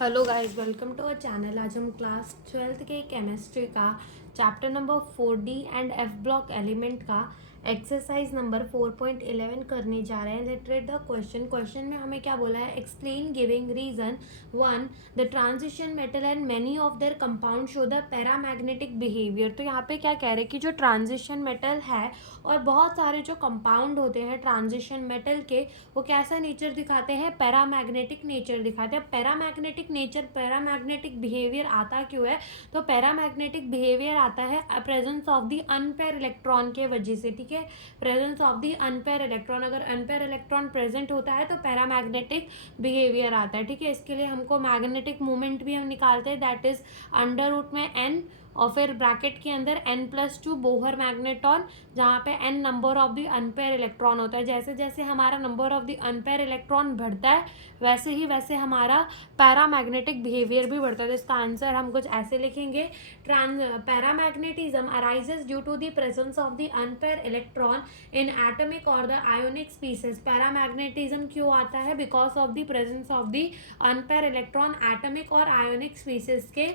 Hello guys, welcome to our channel. आज हम class 12th के केमिस्ट्री का chapter number 4D and f block element का exercise number 4.11 करने जा रहे हैं। लेट्स रीड द क्वेश्चन में हमें क्या बोला है। Explain giving reason 1 the transition metal and many of their compound show the paramagnetic behaviour. तो यहाँ पे क्या कह रहे हैं कि जो ट्रांजिशन मेटल है और बहुत सारे जो कंपाउंड होते हैं ट्रांजिशन मेटल के, वो कैसा नेचर दिखाते हैं, पैरामैग्नेटिक नेचर दिखाते हैं। पैरामैग्नेटिक नेचर, पैरामैग्नेटिक बिहेवियर आता क्यों है, तो पैरामैग्नेटिक बिहेवियर आता है presence of the unpaired electron के वजह से। ठीक है, presence of the unpaired electron, अगर अनपेयर इलेक्ट्रॉन प्रेजेंट होता है तो पैरामैग्नेटिक बिहेवियर आता है। ठीक है, इसके लिए हमको मैग्नेटिक मोमेंट भी हम निकालते हैं, दैट इज अंडर रूट में n और फिर ब्रैकेट के अंदर n+2 बोहर मैग्नेटॉन, जहाँ पे n number of the unpaired electron होता है। जैसे जैसे हमारा number of the unpaired electron बढ़ता है वैसे ही वैसे हमारा पैरामैग्नेटिक बिहेवियर भी बढ़ता है। तो इसका आंसर हम कुछ ऐसे लिखेंगे, paramagnetism arises due to the presence of the unpaired electron in atomic और द आयोनिक स्पीसीज। पैरामैग्नेटिज्म क्यों आता है, because of the presence of the unpaired electron atomic और आयोनिक स्पीसीज के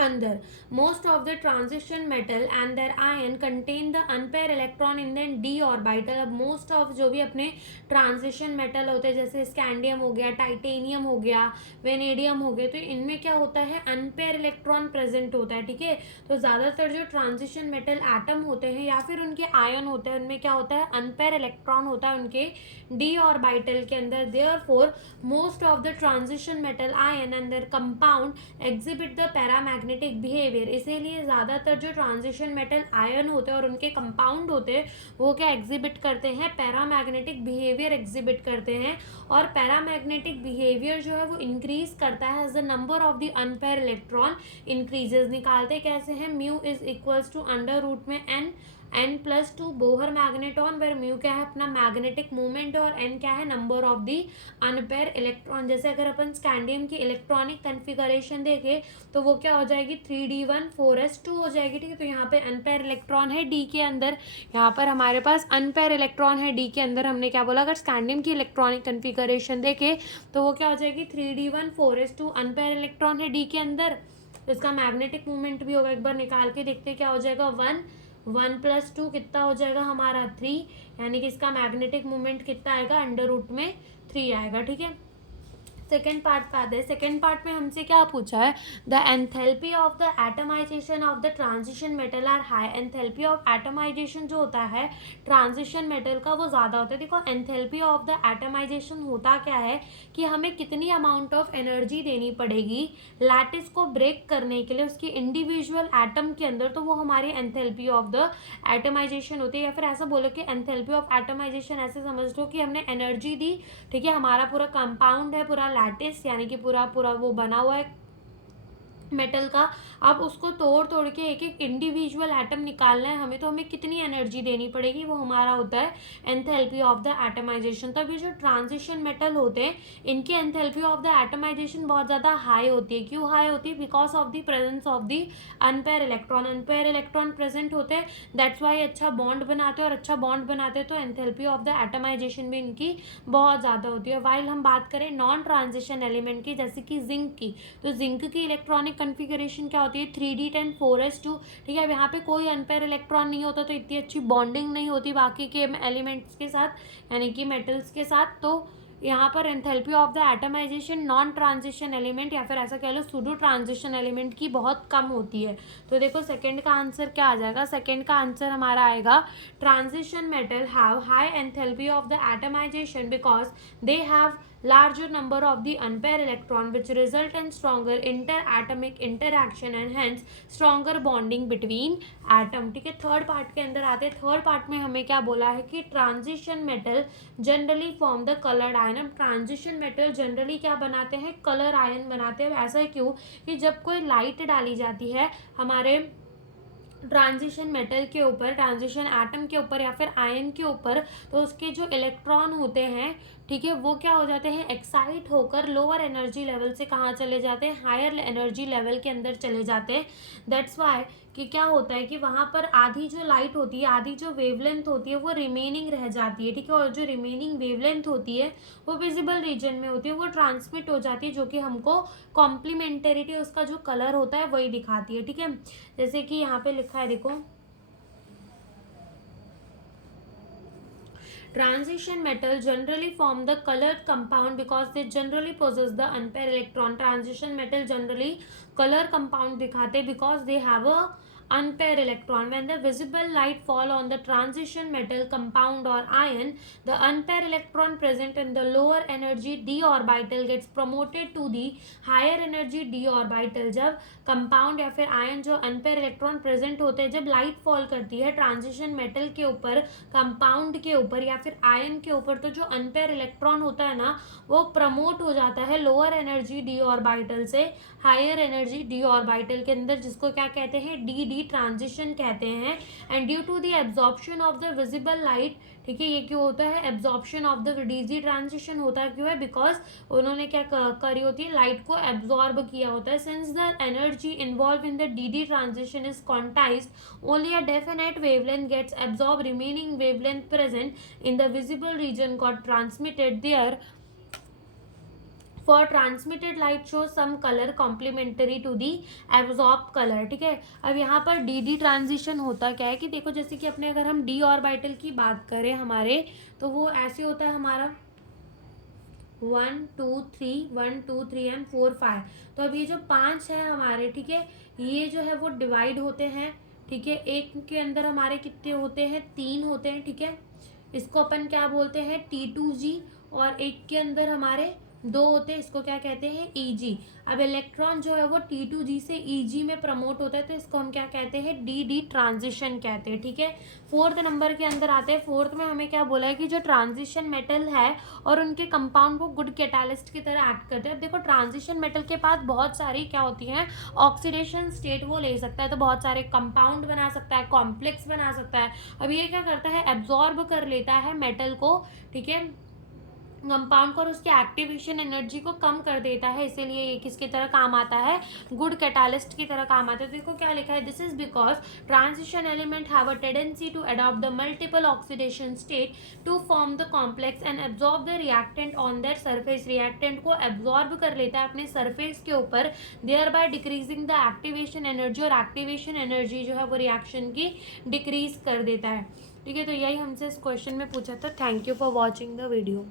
अंदर। Most of the transition metal and their ion contain the unpaired electron in the d orbital. अब most of जो भी अपने ट्रांजिशन मेटल होते हैं, जैसे स्कैंडियम हो गया, टाइटेनियम हो गया, वेनेडियम हो गया, तो इनमें क्या होता है, अनपेयर इलेक्ट्रॉन प्रेजेंट होता है। ठीक है, तो ज़्यादातर जो ट्रांजिशन मेटल एटम होते हैं या फिर उनके आयन होते हैं, उनमें क्या होता है, अनपेयर इलेक्ट्रॉन होता है उनके डी ऑर्बिटल के अंदर। Therefore most of the transition metal ion and there compound exhibit the paramagnetic behaviour. इसीलिए ज़्यादातर जो ट्रांजिशन मेटल आयन होते हैं और उनके कंपाउंड होते हैं वो क्या एग्जिबिट करते हैं, पैरामैग्नेटिक बिहेवियर एग्जिबिट करते हैं। और पैरामैग्नेटिक बिहेवियर जो है वो इंक्रीज करता है as the number of the unpaired electron increases. निकालते कैसे हैं, mu is equals to under root में n+2 Bohr magneton, where mu क्या है अपना मैग्नेटिक मूवमेंट और n क्या है number of the unpaired electron. जैसे अगर अपन स्कैंडियम की इलेक्ट्रॉनिक कन्फिगरेशन देखें तो वो क्या हो जाएगी, 3d1 4s2 हो जाएगी। ठीक है, तो यहाँ पे अनपेयर इलेक्ट्रॉन है d के अंदर, यहाँ पर हमारे पास अनपेयर इलेक्ट्रॉन है d के अंदर। हमने क्या बोला, अगर स्कैंडियम की इलेक्ट्रॉनिक कन्फिगरेशन देखे तो वो क्या हो जाएगी, 3d1 4s2 अनपेयर इलेक्ट्रॉन है d के अंदर। तो इसका मैग्नेटिक मूवमेंट भी होगा, एक बार निकाल के देखते क्या हो जाएगा, 1+2 कितना हो जाएगा हमारा 3, यानी कि इसका मैग्नेटिक मोमेंट कितना आएगा, अंडर रूट में 3 आएगा। ठीक है, सेकेंड पार्ट पे आते हैं। सेकेंड पार्ट में हमसे क्या पूछा है, the enthalpy of the atomization of the transition metal are high. Enthalpy of atomization जो होता है ट्रांजिशन मेटल का वो ज़्यादा होता है। देखो, एंथैल्पी ऑफ द एटमाइजेशन होता क्या है कि हमें कितनी अमाउंट ऑफ एनर्जी देनी पड़ेगी लैटिस को ब्रेक करने के लिए उसकी इंडिविजुअल एटम के अंदर, तो वो हमारी एंथैल्पी ऑफ द एटमाइजेशन होती है। या फिर ऐसा बोलो कि एंथैल्पी ऑफ एटमाइजेशन ऐसे समझ लो कि हमने एनर्जी दी, ठीक है, हमारा पूरा कंपाउंड है, पूरा लैटिस यानी कि पूरा पूरा वो बना हुआ है मेटल का। अब उसको तोड़ तोड़ के एक एक इंडिविजुअल एटम निकालना है हमें, तो हमें कितनी एनर्जी देनी पड़ेगी, वो हमारा होता है एंथैल्पी ऑफ द एटमाइजेशन। तो ये जो ट्रांजिशन मेटल होते हैं इनकी एंथैल्पी ऑफ द एटमाइजेशन बहुत ज़्यादा हाई होती है। क्यों हाई होती है, because of the presence of the unpaired electron. Unpaired electron present होते हैं, दैट्स वाई अच्छा बॉन्ड बनाते हैं, और अच्छा बॉन्ड बनाते हैं तो एंथैल्पी ऑफ द एटमाइजेशन भी इनकी बहुत ज़्यादा होती है। वाइल हम बात करें नॉन ट्रांजिशन एलिमेंट की, जैसे कि जिंक की, तो जिंक की इलेक्ट्रॉनिक कन्फिगरेशन क्या होती है, 3d10 4s2। ठीक है, अब यहाँ पे कोई अनपेयर इलेक्ट्रॉन नहीं होता तो इतनी अच्छी बॉन्डिंग नहीं होती बाकी के एलिमेंट्स के साथ, यानी कि मेटल्स के साथ। तो यहाँ पर enthalpy of the atomization non transition element या फिर ऐसा कह लो सूडो ट्रांजिशन एलिमेंट की बहुत कम होती है। तो देखो सेकंड का आंसर क्या आ जाएगा, सेकंड का आंसर हमारा आएगा transition metal have high enthalpy of the atomization because they have larger number of the unpaired electron which result in stronger interatomic interaction and hence stronger bonding between atom। ठीक है, third part के अंदर आते हैं। Third part में हमें क्या बोला है कि transition metal generally form the coloured ion. हम ट्रांजिशन मेटल जनरली क्या बनाते हैं, कलर आयन बनाते हैं। ऐसा क्यों कि जब कोई लाइट डाली जाती है हमारे ट्रांजिशन मेटल के ऊपर, ट्रांजिशन एटम के ऊपर या फिर आयन के ऊपर, तो उसके जो इलेक्ट्रॉन होते हैं ठीक है, वो क्या हो जाते हैं, एक्साइट होकर लोअर एनर्जी लेवल से कहाँ चले जाते हैं, हायर एनर्जी लेवल के अंदर चले जाते हैं। दैट्स वाई कि क्या होता है कि वहाँ पर आधी जो लाइट होती है, आधी जो वेवलेंथ होती है वो रिमेनिंग रह जाती है, ठीक है, और जो रिमेनिंग वेवलेंथ होती है वो विजिबल रीजन में होती है, वो ट्रांसमिट हो जाती है, जो कि हमको कॉम्प्लीमेंटरिटी उसका जो कलर होता है वही दिखाती है। ठीक है, जैसे कि यहाँ पे लिखा है देखो, transition metal generally form the colored compound because they generally possess the unpaired electron. Transition metal generally color compound दिखाते because they have a unpaired electron. When the visible light fall on the transition metal compound or ion, the unpaired electron present in the lower energy d orbital gets promoted to the higher energy d orbital. जब compound या फिर ion जो unpaired electron present होते हैं, जब light fall करती है transition metal के ऊपर, कंपाउंड के ऊपर या फिर आयन के ऊपर, तो जो अनपेयर इलेक्ट्रॉन होता है ना वो प्रमोट हो जाता है लोअर एनर्जी डी ऑर्बिटल से हायर एनर्जी डी ऑर्बिटल के अंदर, जिसको क्या कहते हैं, डी डी ट्रांजिशन कहते हैं। And due to the absorption of the visible light, ठीक है, ये क्यों होता है, एब्जॉर्प्शन ऑफ द डीजी ट्रांजिशन होता है, क्यों है, बिकॉज उन्होंने क्या करी होती है, लाइट को एब्जॉर्ब किया होता है। Since the energy involve in the d d transition is quantized, only a definite wavelength gets absorb, remaining wavelength present in the visible region got transmitted there. For transmitted light shows some color complementary to the absorbed color। ठीक है, अब यहाँ पर D D transition होता क्या है कि देखो, जैसे कि अपने अगर हम डी ऑर्बिटल की बात करें हमारे, तो वो ऐसे होता है हमारा 1 2 3 एंड 4 5। तो अब ये जो 5 है हमारे, ठीक है, ये जो है वो डिवाइड होते हैं। ठीक है, एक के अंदर हमारे कितने होते हैं, 3 होते हैं। ठीक है, इसको अपन क्या बोलते हैं, T2G, और एक के अंदर हमारे 2 होते हैं, इसको क्या कहते हैं, EG। अब इलेक्ट्रॉन जो है वो T2G से EG में प्रमोट होता है, तो इसको हम क्या कहते हैं, DD ट्रांजिशन कहते हैं। ठीक है, 4th नंबर के अंदर आते हैं। 4th में हमें क्या बोला है कि जो ट्रांजिशन मेटल है और उनके कंपाउंड को गुड कैटालिस्ट की तरह एक्ट करते हैं। अब देखो, ट्रांजिशन मेटल के पास बहुत सारी क्या होती हैं, ऑक्सीडेशन स्टेट वो ले सकता है, तो बहुत सारे कंपाउंड बना सकता है, कॉम्प्लेक्स बना सकता है। अब ये क्या करता है, एब्जॉर्ब कर लेता है मेटल को, ठीक है, कंपाउंड को, और उसकी एक्टिवेशन एनर्जी को कम कर देता है। इसीलिए ये किसकी तरह काम आता है, गुड कैटालिस्ट की तरह काम आता है। तो देखो क्या लिखा है, this is because transition element have a tendency to adopt the multiple oxidation state to form the complex and absorb the reactant on their surface. Reactant को एब्जॉर्ब कर लेता है अपने सरफेस के ऊपर, thereby decreasing the activation energy, और activation energy जो है वो रिएक्शन की डिक्रीज कर देता है। ठीक है, तो यही हमसे इस क्वेश्चन में पूछा था। Thank you for watching the video.